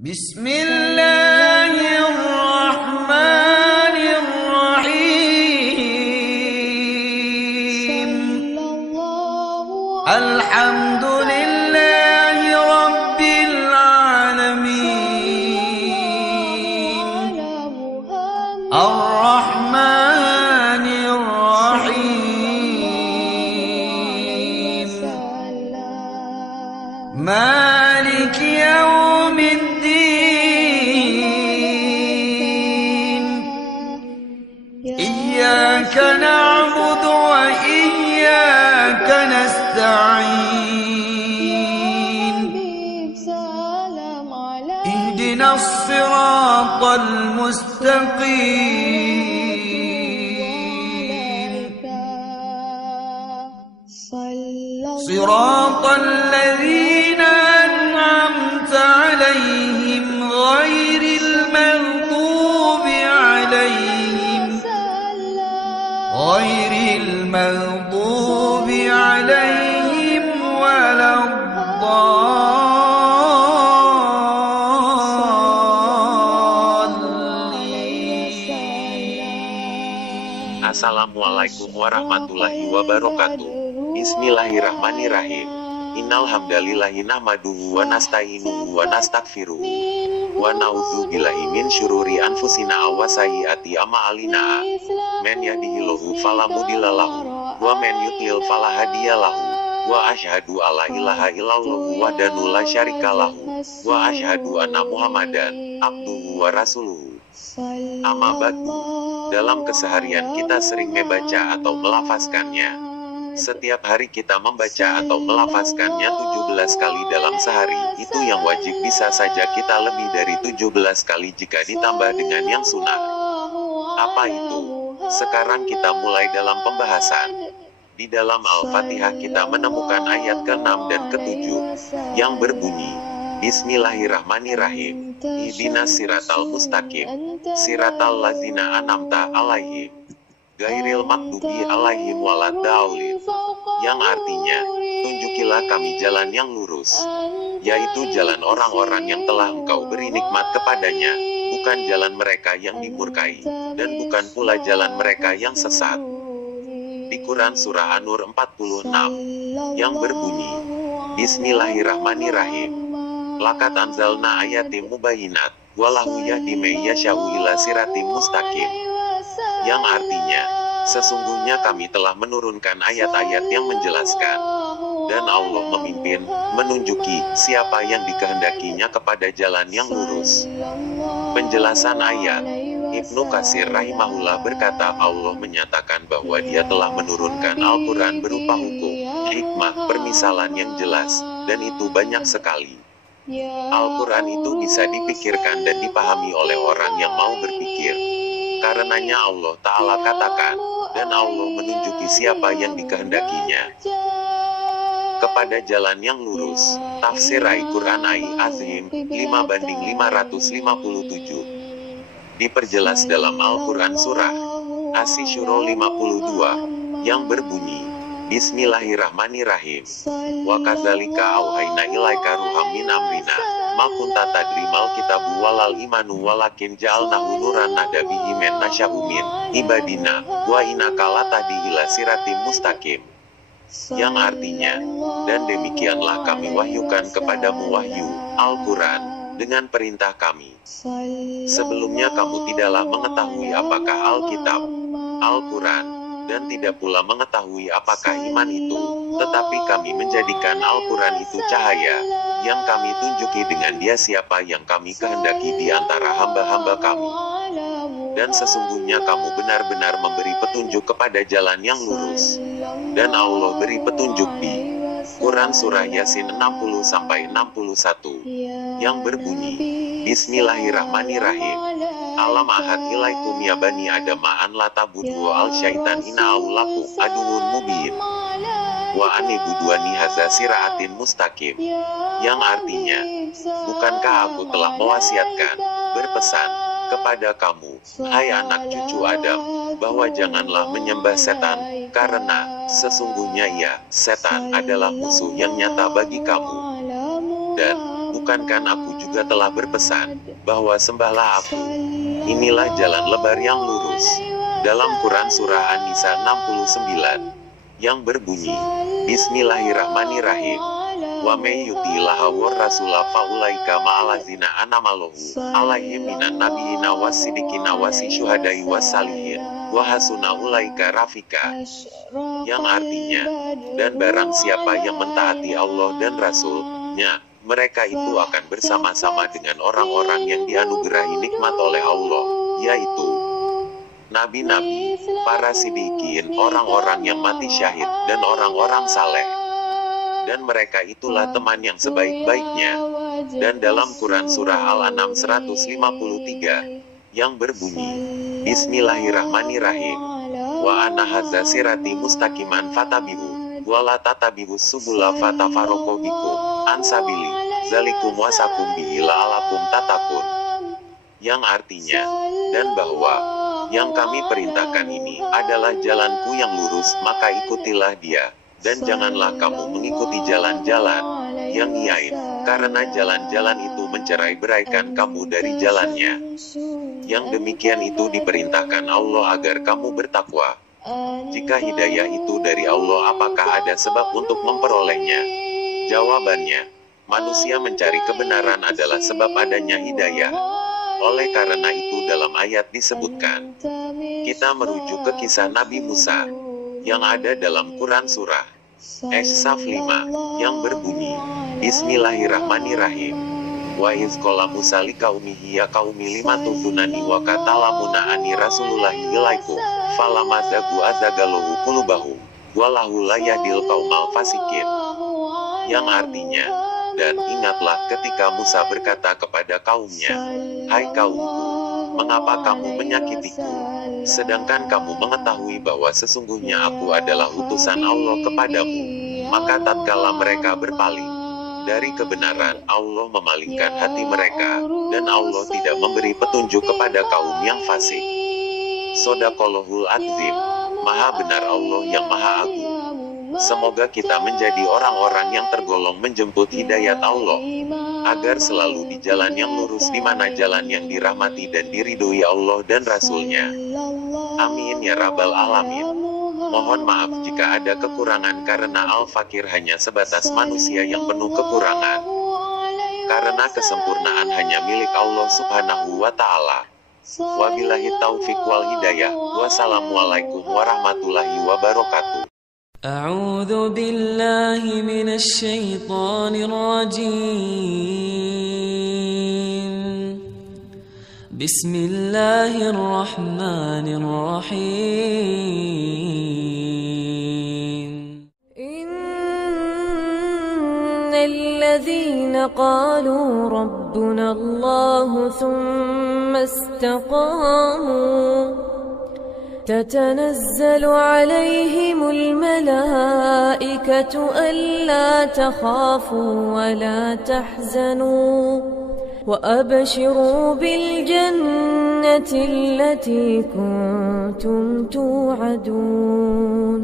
Bismillahirrahmanirrahim. Alhamdulillahi rabbil alamin. Ar-Rahmanir Rahim. Maliki yaumiddin. Iyyaka na'budu wa iyyaka nasta'in. Ihdinas siratal mustaqim. Siratal ladzina an'amta 'alaihim ghairil maghdubi 'alaihim waladdallin. Assalamualaikum warahmatullahi wabarakatuh. Bismillahirrahmanirrahim. Innal hamdalillahi nahmaduhu wa nasta'inuhu wa nastaghfiruh wa na'udzu billahi min syururi anfusina wa sayyiati a'malina. Man yahdihillahu fala mudilla lahu wa man yudlil fala hadiya lahu. Wa asyhadu alla ilaha illallah wahdahu la syarika lahu wa asyhadu anna Muhammadan abduhu wa rasuluhu. Amma ba'du. Dalam keseharian kita sering membaca atau melafazkannya. Setiap hari kita membaca atau melafazkannya 17 kali dalam sehari. Itu yang wajib, bisa saja kita lebih dari 17 kali jika ditambah dengan yang sunnah. Apa itu? Sekarang kita mulai dalam pembahasan. Di dalam Al-Fatihah kita menemukan ayat ke-6 dan ke-7 yang berbunyi, Bismillahirrahmanirrahim. Ihdinas siratal mustaqim. Siratal ladzina an'amta 'alaihim ghairil maghdubi 'alaihim waladdallin. Yang artinya, tunjukilah kami jalan yang lurus, yaitu jalan orang-orang yang telah Engkau beri nikmat kepadanya, bukan jalan mereka yang dimurkai, dan bukan pula jalan mereka yang sesat. Di Quran Surah An-Nur 46, yang berbunyi, Bismillahirrahmanirrahim. Laqad anzalna ayatim mubayyinat, wallahu yahdi may yasha'u ila siratim mustaqim. Yang artinya, sesungguhnya kami telah menurunkan ayat-ayat yang menjelaskan, dan Allah memimpin, menunjuki siapa yang dikehendakinya kepada jalan yang lurus. Penjelasan ayat, Ibnu Katsir rahimahullah berkata, Allah menyatakan bahwa Dia telah menurunkan Al-Quran berupa hukum, hikmah, permisalan yang jelas, dan itu banyak sekali. Al-Quran itu bisa dipikirkan dan dipahami oleh orang yang mau berpikir. Karenanya Allah Ta'ala katakan, dan Allah menunjuki siapa yang dikehendakinya kepada jalan yang lurus. Tafsir Al-Quran Azim 5/557 diperjelas dalam Al-Quran Surah Asy-Syura 52 yang berbunyi, Bismillahirrahmanirrahim. Wa kadzalika auhayna ilaika ruham min amrina ma kunta tadri mal kitabu walal imanu walakin ja'alnahu nuran nahdi bihi man nasya'u min ibadina wa innaka latahdi ila siratim mustaqim. Yang artinya, dan demikianlah kami wahyukan kepadamu wahyu Al-Quran dengan perintah kami. Sebelumnya kamu tidaklah mengetahui apakah Alkitab, Al-Quran, dan tidak pula mengetahui apakah iman itu, tetapi kami menjadikan Al-Quran itu cahaya, yang kami tunjuki dengan dia siapa yang kami kehendaki di antara hamba-hamba kami. Dan sesungguhnya kamu benar-benar memberi petunjuk kepada jalan yang lurus. Dan Allah beri petunjuk di Quran Surah Yasin 60-61, yang berbunyi, Bismillahirrahmanirrahim. Alam ahad ilaikum ya bani adama an la tabudu al syaitan ina'u lakum aduun mubin wa anibuduani haza siraatin mustaqim. Yang artinya, bukankah aku telah mewasiatkan, berpesan kepada kamu, hai anak cucu Adam, bahwa janganlah menyembah setan, karena sesungguhnya ia, setan, adalah musuh yang nyata bagi kamu. Dan bukankah aku juga telah berpesan, bahwa sembahlah aku. Inilah jalan lebar yang lurus. Dalam Quran Surah An-Nisa 69, yang berbunyi, Bismillahirrahmanirrahim. Wa may yuti'illaha war rasula faulaika ma'allazina an'amallahu alaihim minan nabiyina was-siddiqina wasyuhada'i wassalihin wa hasuna ulaika rafika. Yang artinya, dan barang siapa yang mentaati Allah dan Rasul-Nya, mereka itu akan bersama-sama dengan orang-orang yang dianugerahi nikmat oleh Allah, yaitu nabi-nabi, para siddiqin, orang-orang yang mati syahid, dan orang-orang saleh. Dan mereka itulah teman yang sebaik-baiknya. Dan dalam Quran Surah Al-An'am 153, yang berbunyi, Bismillahirrahmanirrahim. Wa anna hadza sirati mustaqiman fatabi'u, wa la tatabi'us subula fatafarraqu bikum an sabili, zalikum wasakum bihi la'alakum tatakun. Yang artinya, dan bahwa yang kami perintahkan ini adalah jalanku yang lurus, maka ikutilah dia. Dan janganlah kamu mengikuti jalan-jalan yang hiain, karena jalan-jalan itu mencerai-beraikan kamu dari jalannya. Yang demikian itu diperintahkan Allah agar kamu bertakwa. Jika hidayah itu dari Allah, apakah ada sebab untuk memperolehnya? Jawabannya, manusia mencari kebenaran adalah sebab adanya hidayah. Oleh karena itu dalam ayat disebutkan, kita merujuk ke kisah Nabi Musa yang ada dalam Quran Surah As-Saf 5, yang berbunyi, Bismillahirrahmanirrahim. Wa iz qala Musa liqaumihi ya qaumi lima tudunani wa katalamuna ani rasulullahi ilaikum falamma zagu azagalahu qulubahum wallahu la yahdil qaumal fasikin. Yang artinya, dan ingatlah ketika Musa berkata kepada kaumnya, hai kaumku, mengapa kamu menyakitiku, sedangkan kamu mengetahui bahwa sesungguhnya aku adalah utusan Allah kepadamu. Maka tatkala mereka berpaling dari kebenaran, Allah memalingkan hati mereka, dan Allah tidak memberi petunjuk kepada kaum yang fasik. Shadaqallahul Adzim. Maha benar Allah yang Maha Agung. Semoga kita menjadi orang-orang yang tergolong menjemput hidayat Allah, agar selalu di jalan yang lurus, di mana jalan yang dirahmati dan diridhoi Allah dan Rasul-Nya. Amin ya Rabbal Alamin. Mohon maaf jika ada kekurangan, karena Al-Fakir hanya sebatas manusia yang penuh kekurangan. Karena kesempurnaan hanya milik Allah Subhanahu wa Ta'ala. Wabillahi taufiq wal hidayah. Wassalamualaikum warahmatullahi wabarakatuh. أعوذ بالله من الشيطان الرجيم بسم الله الرحمن الرحيم إن الذين قالوا ربنا الله ثم استقاموا تتنزل عليهم الملائكة ألا تخافوا ولا تحزنوا وأبشروا بالجنة التي كنتم توعدون